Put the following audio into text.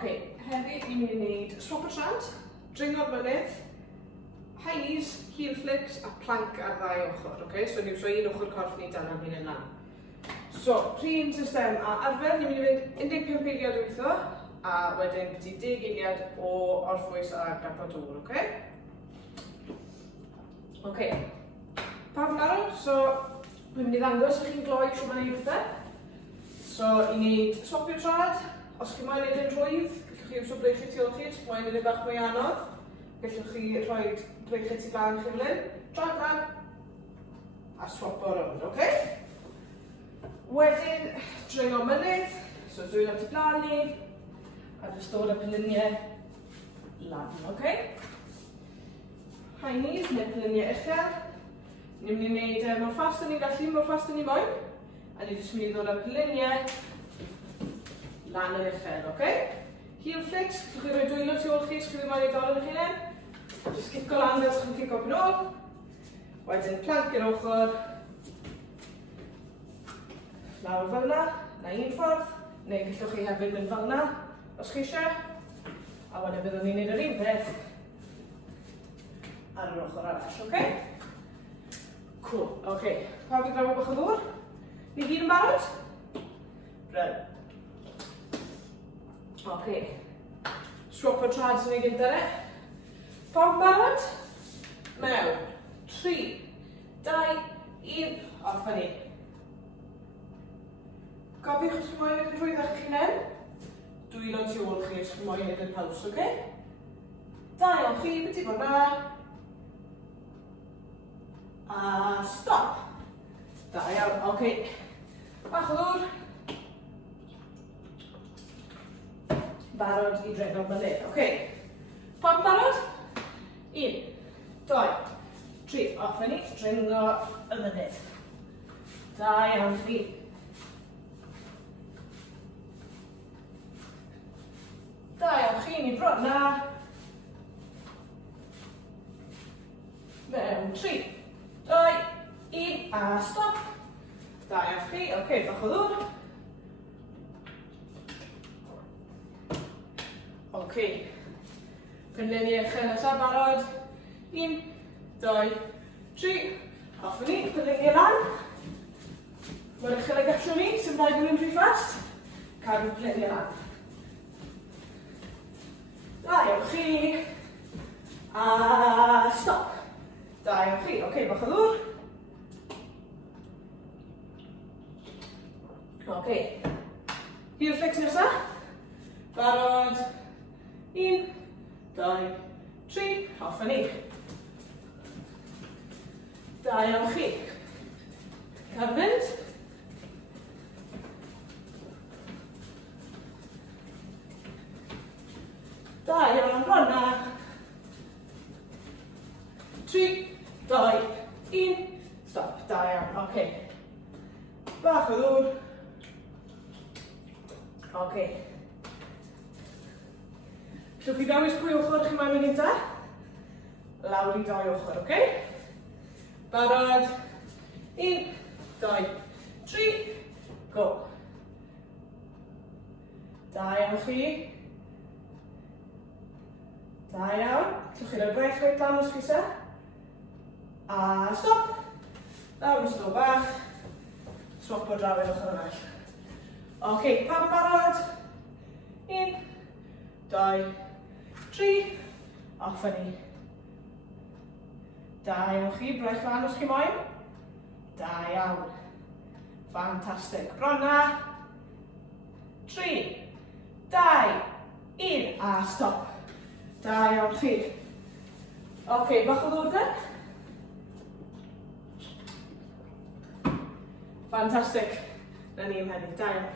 Okay, heddi ni'n mynd i wneud swap o trad, dringo'r mynydd, high knees, heel flicks a plank ar ddau ochr. Okay? So ni'n iwsio un ochr corff ni dan am hyn yna. So, pryn system a arfer, ni'n mynd i fynd 15 eiliad o weithio, a wedyn byti 10 eiliad o orffwys a grap o dŵr, okay? Okay. Pa fi'n arw? So, dwi'n mynd i ddangos i chi'n gloi trwy mae'n ei bethau. So, i wneud swapio trad, os chi'n moyn wneud yn rhwydd, gallwch chi iwsio breichu tu ôl chi, os chi'n moyn wneud bach mwy anodd, gallwch chi rhoi breichu tu glan chi fel hyn, trad lan, a swapo rownd, okay? Wedyn, dringo mynydd, so dwi'n at i blaen ni, a jyst dod y pilinnau lan, okay? High knees, neu pilinnau uchel. Ni'n mynd i wneud mor fast ni'n gallu, mor fast ni'n moyn. A ni'n jyst mynd i ddod y pilinnau lan yn uchel, okay? Heel flicks, gallwch chi roi dwylo tu ôl chi, os chi ddim moyn ei dorri yn eich hunain. Jyst cico lan fel chi'n cico yn ôl. Wedyn plank i'r ochr. Lawr fel yna, na un ffordd, neu gallwch chi hefyd mynd fel yna, os chi eisiau. A wedyn byddwn ni'n gwneud yr un peth ar yr ochr arall, okay? Cool, okay. Pawb i draw o bach o ddŵr? Ni gyd yn barod? Bryn. Okay. Swap o trad sy'n ei gynta. Pawb yn barod? Mewn. 3, 2, 1, off fan ni. Gofiwch os chi'n moyn wneud yn rhwydd a'ch hunain. Dwylo tu ôl chi os chi'n moyn wneud yn haws, oce? Dau o'n chi, beth i bod na. A stop. Da iawn, oce. Bach o ddŵr. Barod i dringo'r mynydd, oce. Pawb yn barod? 1, 2, 3, off fan ni, dringo y mynydd. Da iawn chi. Da iawn chi, ni bron na. Mewn 3, 2, 1, a stop. Da iawn chi, oce, bach o ddŵr. Oce. Penlenni uchel nesaf barod. 1, 2, 3. Off ni, penlenni lan. Mae'r uchel y gallwn ni, sy'n rhaid bod yn rhy fast. Cadw penlenni lan. Da iawn chi. A stop. Da iawn chi. Oce, bach o ddŵr. Oce. Heel flicks nesaf. Barod. 1, 2, 3. Off ni. Da iawn chi. Cael fynd. Da iawn am bron na. 3, 2, 1. Stop. Da iawn. Oce. Bach o ddŵr. Oce. Llwch chi ddewis pwy ochr chi moyn mynd gynta? Lawr i 2 ochr, oce? Barod. 1, 2, 3. Go. Da iawn chi. Da iawn. Llwch chi roi brech reit lan os chi se. A stop. Lawr yn slo bach. Swap o draw i'r ochr arall. Oce, pawb yn barod? 1, 2, 3. Off ni. Da iawn chi, brech lan os chi moyn. Da iawn. Fantastic. Bron na. 3, 2, 1. A stop. Da iawn chi. Oce, bach o ddŵr then. Fantastic. Na ni ymhenni. Da iawn.